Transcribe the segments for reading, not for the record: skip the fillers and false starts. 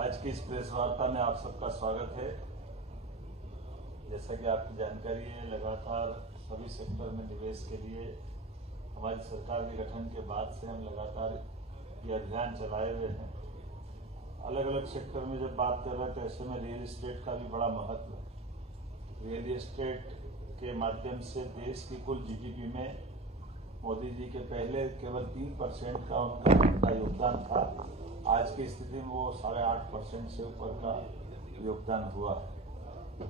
आज की इस प्रेस वार्ता में आप सबका स्वागत है। जैसा कि आपकी जानकारी है, लगातार सभी सेक्टर में निवेश के लिए हमारी सरकार के गठन के बाद से हम लगातार ये अभियान चलाए हुए हैं। अलग अलग सेक्टर में जब बात कर रहे हैं तो ऐसे में रियल एस्टेट का भी बड़ा महत्व है। रियल एस्टेट के माध्यम से देश की कुल जीडीपी में मोदी जी के पहले केवल 3% का उनका योगदान था। आज की स्थिति में वो 8.5% से ऊपर का योगदान हुआ।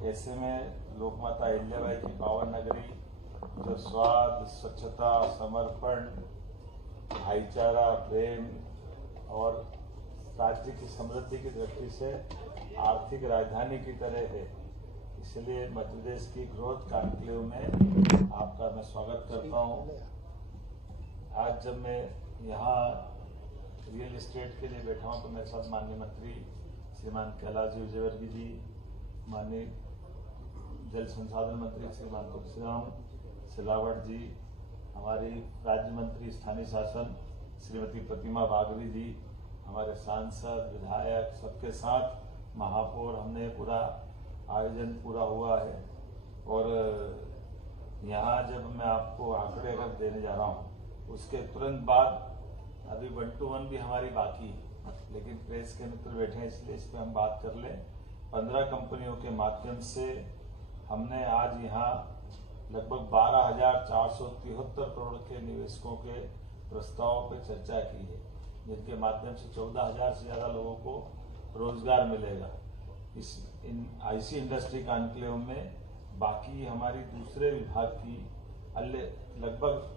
ऐसे में लोकमाता अहिल्याबाई की पावन नगरी जो स्वाद, स्वच्छता, समर्पण, भाईचारा, प्रेम और राज्य की समृद्धि की दृष्टि से आर्थिक राजधानी की तरह है। इसलिए मध्य प्रदेश की ग्रोथ कॉन्क्लेव में आपका मैं स्वागत करता हूँ। आज जब मैं यहाँ रियल एस्टेट के लिए बैठा हूँ तो मेरे साथ माननीय मंत्री श्रीमान कैलाश विजयवर्गीय जी, माननीय जल संसाधन मंत्री श्रीमान तुलसीराम सिलावट जी, हमारी राज्य मंत्री स्थानीय शासन श्रीमती प्रतिमा बागरी जी, हमारे सांसद, विधायक, सबके साथ महापौर, हमने पूरा आयोजन पूरा हुआ है। और यहाँ जब मैं आपको आंकड़े अगर देने जा रहा हूँ उसके तुरंत बाद अभी 1 to 1 भी हमारी बाकी है, लेकिन प्रेस के मित्र बैठे हैं इसलिए इस पर हम बात कर लें। 15 कंपनियों के माध्यम से हमने आज यहाँ लगभग 12,473 करोड़ के निवेशकों के प्रस्तावों पर चर्चा की है, जिनके माध्यम से 14,000 से ज्यादा लोगों को रोजगार मिलेगा। इन आईसी इंडस्ट्री कॉन्क्लेव में बाकी हमारी दूसरे विभाग की लगभग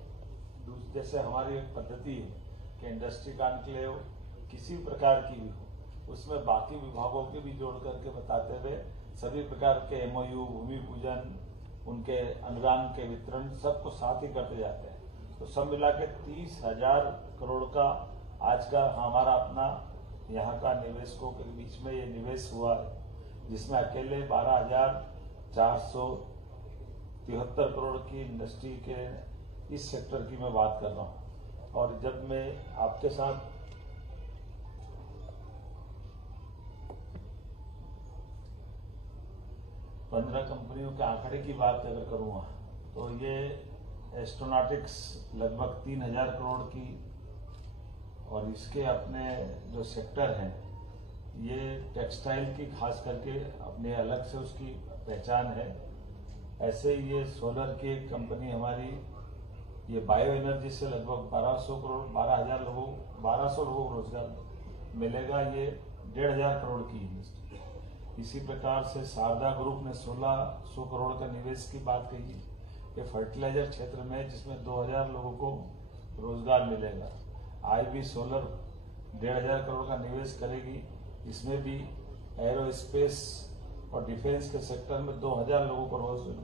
जैसे हमारी एक पद्धति है कि इंडस्ट्री कॉन्क्लेव किसी प्रकार की भी हो, उसमें बाकी विभागों के भी जोड़ करके बताते हुए सभी प्रकार के एमओयू, भूमि पूजन, उनके अनुदान के वितरण सबको साथ ही करते जाते हैं। तो सब मिला के 30,000 करोड़ का आज का हमारा अपना यहाँ का निवेशकों के बीच में ये निवेश हुआ है, जिसमें अकेले 12,473 करोड़ की इंडस्ट्री के इस सेक्टर की मैं बात कर रहा हूँ। और जब मैं आपके साथ पंद्रह कंपनियों के आंकड़े की बात अगर करूँगा तो ये एस्ट्रोनॉटिक्स लगभग 3,000 करोड़ की, और इसके अपने जो सेक्टर हैं ये टेक्सटाइल की खास करके अपने अलग से उसकी पहचान है। ऐसे ये सोलर की एक कंपनी हमारी, ये बायो एनर्जी से लगभग 1200 लोगों को रोजगार मिलेगा। ये 1,500 करोड़ की इंडस्ट्री। इसी प्रकार से शारदा ग्रुप ने 1,600 करोड़ का निवेश की बात कही। ये फर्टिलाइजर क्षेत्र में जिसमें 2,000 लोगों को रोजगार मिलेगा। आईबी सोलर 1,500 करोड़ का निवेश करेगी। इसमें भी एरोस्पेस और डिफेंस के सेक्टर में 2,000 लोगों को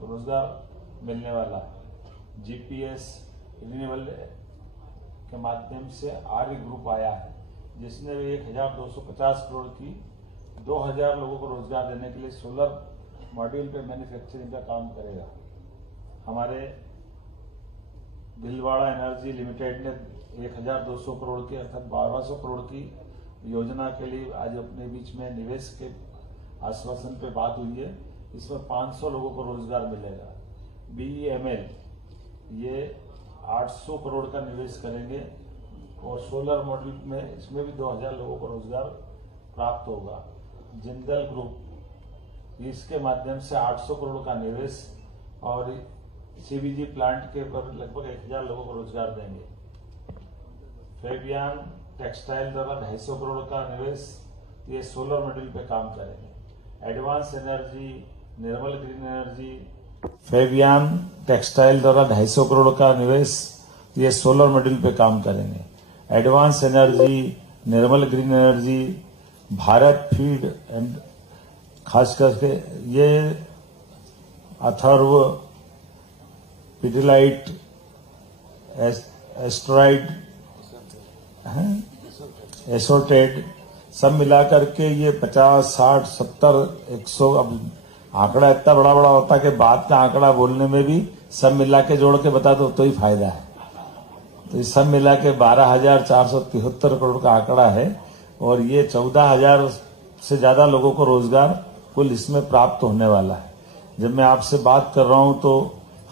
रोजगार मिलने वाला है। जीपीएस रिन्यूएबल के माध्यम से आर्य ग्रुप आया है, जिसने 1,250 करोड़ की 2,000 लोगों को रोजगार देने के लिए सोलर मॉड्यूल पे मैन्युफैक्चरिंग का काम करेगा। हमारे भीलवाड़ा एनर्जी लिमिटेड ने 1,200 करोड़ की अर्थात 1,200 करोड़ की योजना के लिए आज अपने बीच में निवेश के आश्वासन पे बात हुई है। इसमें 500 लोगों को रोजगार मिलेगा। BEML ये 800 करोड़ का निवेश करेंगे और सोलर मॉड्यूल में इसमें भी 2,000 लोगों को रोजगार प्राप्त होगा। जिंदल ग्रुप इसके माध्यम से 800 करोड़ का निवेश और CBG प्लांट के पर लगभग 1,000 लोगों को रोजगार देंगे। फेबियान टेक्सटाइल द्वारा 250 करोड़ का निवेश, ये सोलर मॉड्यूल पे काम करेंगे। एडवांस एनर्जी, निर्मल ग्रीन एनर्जी, फेबियान टेक्सटाइल द्वारा 250 करोड़ का निवेश, ये सोलर मॉड्यूल पे काम करेंगे। Advance energy, Nirmal green energy, Bharat feed and खास करके ये अथर्व, पिडिलाइट, एस्ट्राइड, एसोटेड सब मिलाकर के ये 50, 60, 70, 100, अब आंकड़ा इतना बड़ा बड़ा होता है कि बाद का आंकड़ा बोलने में भी सब मिला के जोड़ के बता दो तो ही फायदा है। तो ये सब मिला के 12,473 करोड़ का आंकड़ा है और ये 14,000 से ज्यादा लोगों को रोजगार कुल इसमें प्राप्त होने वाला है। जब मैं आपसे बात कर रहा हूं तो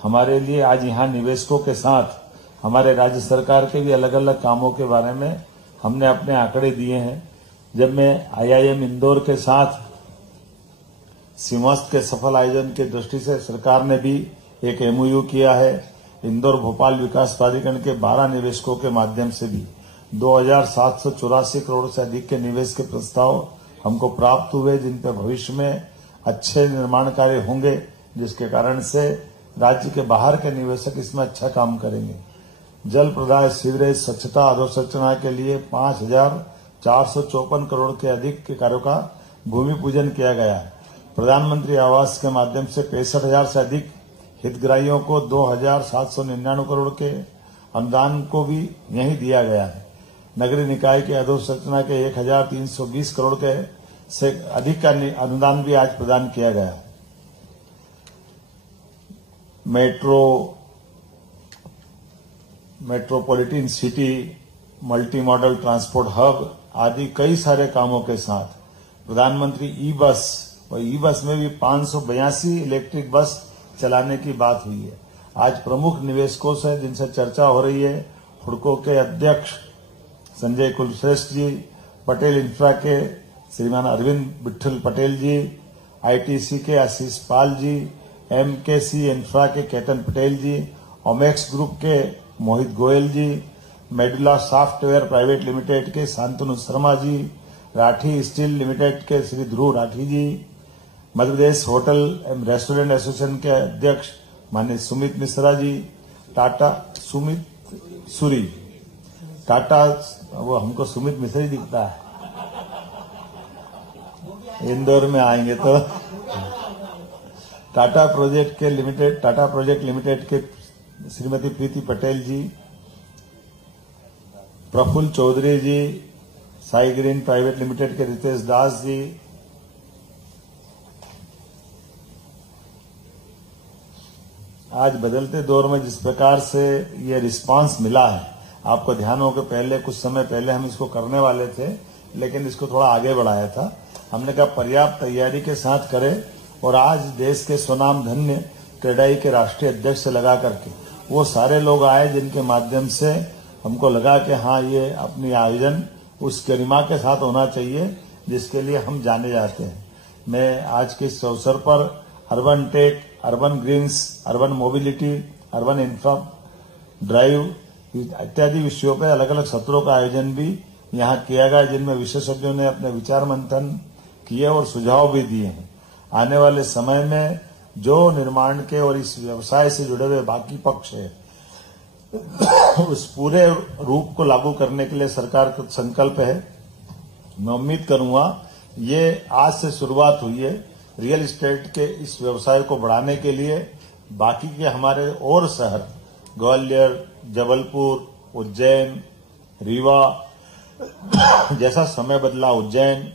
हमारे लिए आज यहाँ निवेशकों के साथ हमारे राज्य सरकार के भी अलग अलग कामों के बारे में हमने अपने आंकड़े दिए हैं। जब मैं IIM इंदौर के साथ सिमस्त के सफल आयोजन की दृष्टि से सरकार ने भी एक MOU किया है। इंदौर भोपाल विकास प्राधिकरण के 12 निवेशकों के माध्यम से भी 2784 करोड़ से अधिक के निवेश के प्रस्ताव हमको प्राप्त हुए, जिन पर भविष्य में अच्छे निर्माण कार्य होंगे, जिसके कारण से राज्य के बाहर के निवेशक इसमें अच्छा काम करेंगे। जल प्रदाय, सीवरेज, स्वच्छता, अधोसंरचना के लिए 5454 करोड़ के अधिक के कार्यों का भूमि पूजन किया गया है। प्रधानमंत्री आवास के माध्यम से 65,000 से अधिक हितग्राहियों को 2,799 करोड़ के अनुदान को भी यहीं दिया गया है। नगरीय निकाय के अधोसंरचना के 1,320 करोड़ के से अधिक का अनुदान भी आज प्रदान किया गया। Metropolitan city, multi modal transport hub आदि कई सारे कामों के साथ प्रधानमंत्री ई-बस और ई-बस में भी 582 इलेक्ट्रिक बस चलाने की बात हुई है। आज प्रमुख निवेशकों से जिनसे चर्चा हो रही है, हुडको के अध्यक्ष संजय कुलश्रेष्ठ जी, पटेल इंफ्रा के श्रीमान अरविंद विठल पटेल जी, ITC के आशीष पाल जी, MKC इंफ्रा के केतन पटेल जी, ओमेक्स ग्रुप के मोहित गोयल जी, मेडुला सॉफ्टवेयर प्राइवेट लिमिटेड के शांतनु शर्मा जी, राठी स्टील लिमिटेड के श्री ध्रुव राठी जी, मध्य प्रदेश होटल एवं रेस्टोरेंट एसोसिएशन के अध्यक्ष माननीय सुमित मिश्रा जी, टाटा सुमित सूरी, टाटा वो हमको सुमित मिश्रा ही दिखता है, इंदौर में आएंगे तो टाटा प्रोजेक्ट लिमिटेड के श्रीमती प्रीति पटेल जी, प्रफुल्ल चौधरी जी, साई ग्रीन प्राइवेट लिमिटेड के रितेश दास जी, आज बदलते दौर में जिस प्रकार से ये रिस्पांस मिला है, आपको ध्यान हो कि पहले कुछ समय पहले हम इसको करने वाले थे, लेकिन इसको थोड़ा आगे बढ़ाया था। हमने कहा पर्याप्त तैयारी के साथ करें, और आज देश के स्वनाम धन्य क्रेडाई के राष्ट्रीय अध्यक्ष से लगा करके वो सारे लोग आए जिनके माध्यम से हमको लगा कि हाँ, ये अपनी आयोजन उस गरिमा के साथ होना चाहिए जिसके लिए हम जाने जाते हैं। मैं आज के इस अवसर पर urban tech, urban greens, urban mobility, urban infra drive इत्यादि विषयों पर अलग अलग सत्रों का आयोजन भी यहाँ किया गया, जिनमें विशेषज्ञों ने अपने विचार मंथन किए और सुझाव भी दिए हैं। आने वाले समय में जो निर्माण के और इस व्यवसाय से जुड़े हुए बाकी पक्ष है, उस पूरे रूप को लागू करने के लिए सरकार का संकल्प है। मैं उम्मीद करूंगा ये आज से शुरुआत हुई है रियल एस्टेट के इस व्यवसाय को बढ़ाने के लिए। बाकी के हमारे और शहर ग्वालियर, जबलपुर, उज्जैन, रीवा जैसा समय बदला, उज्जैन,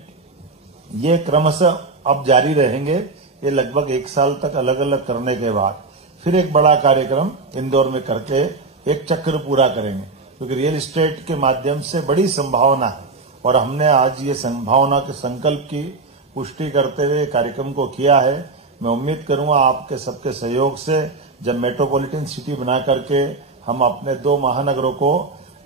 ये क्रमशः अब जारी रहेंगे। ये लगभग 1 साल तक अलग अलग करने के बाद फिर एक बड़ा कार्यक्रम इंदौर में करके एक चक्र पूरा करेंगे, क्योंकि रियल एस्टेट के माध्यम से बड़ी संभावना है और हमने आज ये संभावना के संकल्प की पुष्टि करते हुए कार्यक्रम को किया है। मैं उम्मीद करूंगा आपके सबके सहयोग से जब मेट्रोपॉलिटन सिटी बना करके हम अपने 2 महानगरों को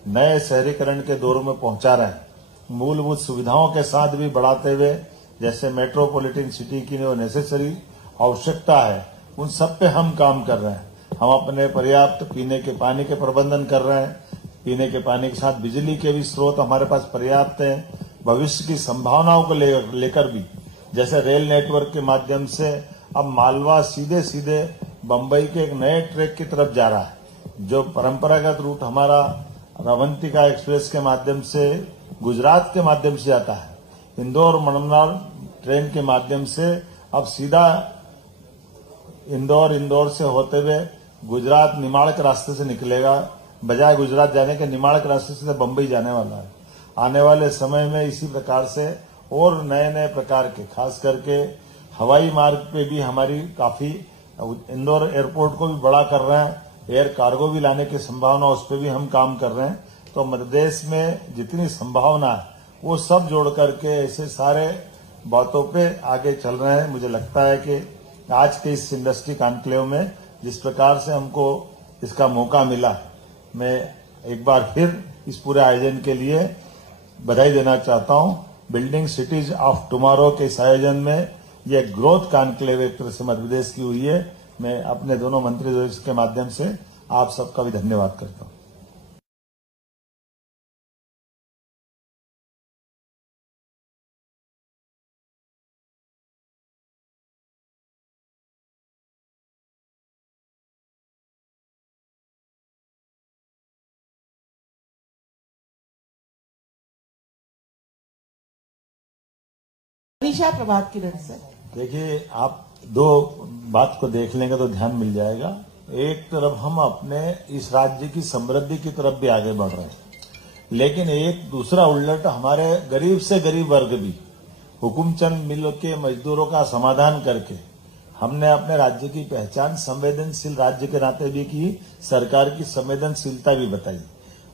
नए शहरीकरण के दौर में पहुंचा रहे हैं, मूलभूत सुविधाओं के साथ भी बढ़ाते हुए, जैसे मेट्रोपॉलिटन सिटी की जो नेसेसरी आवश्यकता है उन सब पे हम काम कर रहे हैं। हम अपने पर्याप्त पीने के पानी के प्रबंधन कर रहे हैं, पीने के पानी के साथ बिजली के भी स्रोत हमारे पास पर्याप्त हैं। भविष्य की संभावनाओं को लेकर भी, जैसे रेल नेटवर्क के माध्यम से अब मालवा सीधे सीधे बंबई के एक नए ट्रैक की तरफ जा रहा है, जो परंपरागत रूट हमारा रवंतिका एक्सप्रेस के माध्यम से गुजरात के माध्यम से आता है, इंदौर मनमाड़ ट्रेन के माध्यम से अब सीधा इंदौर से होते हुए गुजरात निमाड़ के रास्ते से निकलेगा, बजाय गुजरात जाने के निमाड़ के रास्ते से बंबई जाने वाला है। आने वाले समय में इसी प्रकार से और नए नए प्रकार के, खास करके हवाई मार्ग पे भी हमारी काफी, इंदौर एयरपोर्ट को भी बड़ा कर रहे हैं, एयर कार्गो भी लाने की संभावना, उस पर भी हम काम कर रहे हैं। तो मध्य प्रदेश में जितनी संभावना है वो सब जोड़ करके ऐसे सारे बातों पे आगे चल रहे हैं। मुझे लगता है कि आज के इस इंडस्ट्री कॉन्क्लेव में जिस प्रकार से हमको इसका मौका मिला, मैं एक बार फिर इस पूरे आयोजन के लिए बधाई देना चाहता हूं। बिल्डिंग सिटीज ऑफ टुमारो के इस आयोजन में ये ग्रोथ कॉन्क्लेव एक तरह से मध्य प्रदेश की हुई है। मैं अपने दोनों मंत्री के माध्यम से आप सबका भी धन्यवाद करता हूं। प्रभात किरण सर, देखिए, आप दो बात को देख लेंगे तो ध्यान मिल जाएगा। एक तरफ हम अपने इस राज्य की समृद्धि की तरफ भी आगे बढ़ रहे हैं, लेकिन एक दूसरा उल्लट हमारे गरीब से गरीब वर्ग भी हुकुमचंद मिल के मजदूरों का समाधान करके हमने अपने राज्य की पहचान संवेदनशील राज्य के नाते भी की, सरकार की संवेदनशीलता भी बताई।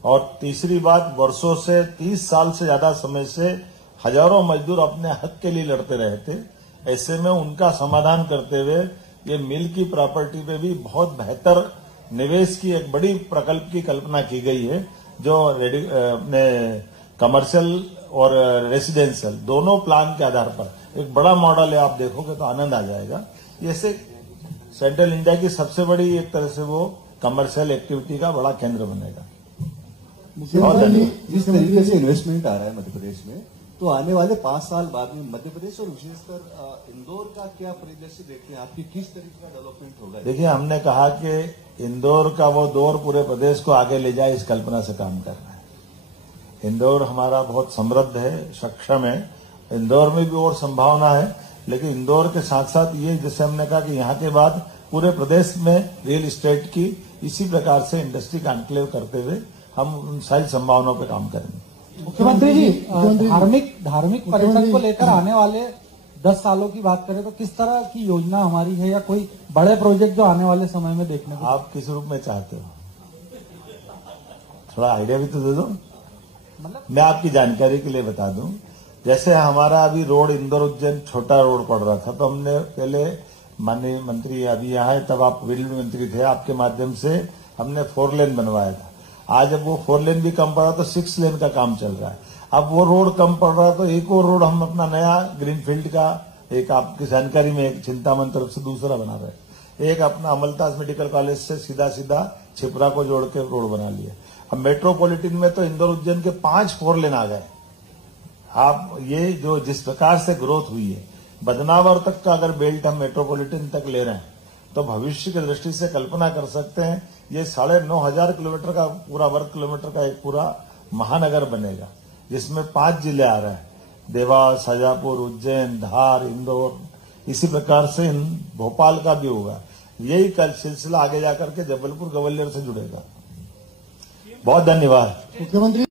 और तीसरी बात, वर्षों से 30 साल से ज्यादा समय से हजारों मजदूर अपने हक के लिए लड़ते रहे थे। ऐसे में उनका समाधान करते हुए ये मिल की प्रॉपर्टी पे भी बहुत बेहतर निवेश की एक बड़ी प्रकल्प की कल्पना की गई है, जो अपने कमर्शियल और रेसिडेंशियल दोनों प्लान के आधार पर एक बड़ा मॉडल है। आप देखोगे तो आनंद आ जाएगा। ऐसे सेंट्रल इंडिया की सबसे बड़ी एक तरह से वो कमर्शियल एक्टिविटी का बड़ा केंद्र बनेगा। जिस तरीके से इन्वेस्टमेंट आ रहा है मध्य प्रदेश में, तो आने वाले 5 साल बाद में मध्य प्रदेश और विशेषकर इंदौर का क्या परिदृश्य देखते हैं? आपकी किस तरीके का डेवलपमेंट होगा? देखिए, हमने कहा कि इंदौर का वो दौर पूरे प्रदेश को आगे ले जाए, इस कल्पना से काम कर रहे हैं। इंदौर हमारा बहुत समृद्ध है, सक्षम है। इंदौर में भी और संभावना है, लेकिन इंदौर के साथ साथ ये जैसे हमने कहा कि यहाँ के बाद पूरे प्रदेश में रियल एस्टेट की इसी प्रकार से इंडस्ट्री कॉन्क्लेव करते हुए हम उन सारी संभावनाओं पर काम करेंगे। मुख्यमंत्री जी, धार्मिक पर्यटन को लेकर आने वाले 10 सालों की बात करें तो किस तरह की योजना हमारी है, या कोई बड़े प्रोजेक्ट जो आने वाले समय में देखने को? आप किस रूप में चाहते हो, थोड़ा आइडिया भी तो दे दो। मैं आपकी जानकारी के लिए बता दूं, जैसे हमारा अभी रोड इंदौर उज्जैन छोटा रोड पड़ रहा था, तो हमने पहले माननीय मंत्री अभी यहाँ है, तब आप रेलवे मंत्री थे, आपके माध्यम से हमने 4 लेन बनवाया था। आज अब वो 4 लेन भी कम पड़ा तो 6 लेन का काम चल रहा है। अब वो रोड कम पड़ रहा है तो एक और रोड हम अपना नया ग्रीनफील्ड का, एक आपकी जानकारी में एक चिंतामन तरफ से दूसरा बना रहे हैं। एक अपना अमलताज मेडिकल कॉलेज से सीधा छिपरा को जोड़ के रोड बना लिया। अब मेट्रोपॉलिटन में तो इंदौर उज्जैन के 5 4 लेन आ गए। आप ये जो जिस प्रकार से ग्रोथ हुई है, बदनावर तक का अगर बेल्ट हम मेट्रोपॉलिटन तक ले रहे हैं, तो भविष्य की दृष्टि से कल्पना कर सकते हैं ये 9,500 किलोमीटर का पूरा वर्ग किलोमीटर का एक पूरा महानगर बनेगा, जिसमें 5 जिले आ रहे हैं, देवास, शाजापुर, उज्जैन, धार, इंदौर। इसी प्रकार से भोपाल का भी होगा। यही कल सिलसिला आगे जाकर के जबलपुर ग्वालियर से जुड़ेगा। बहुत धन्यवाद। मुख्यमंत्री।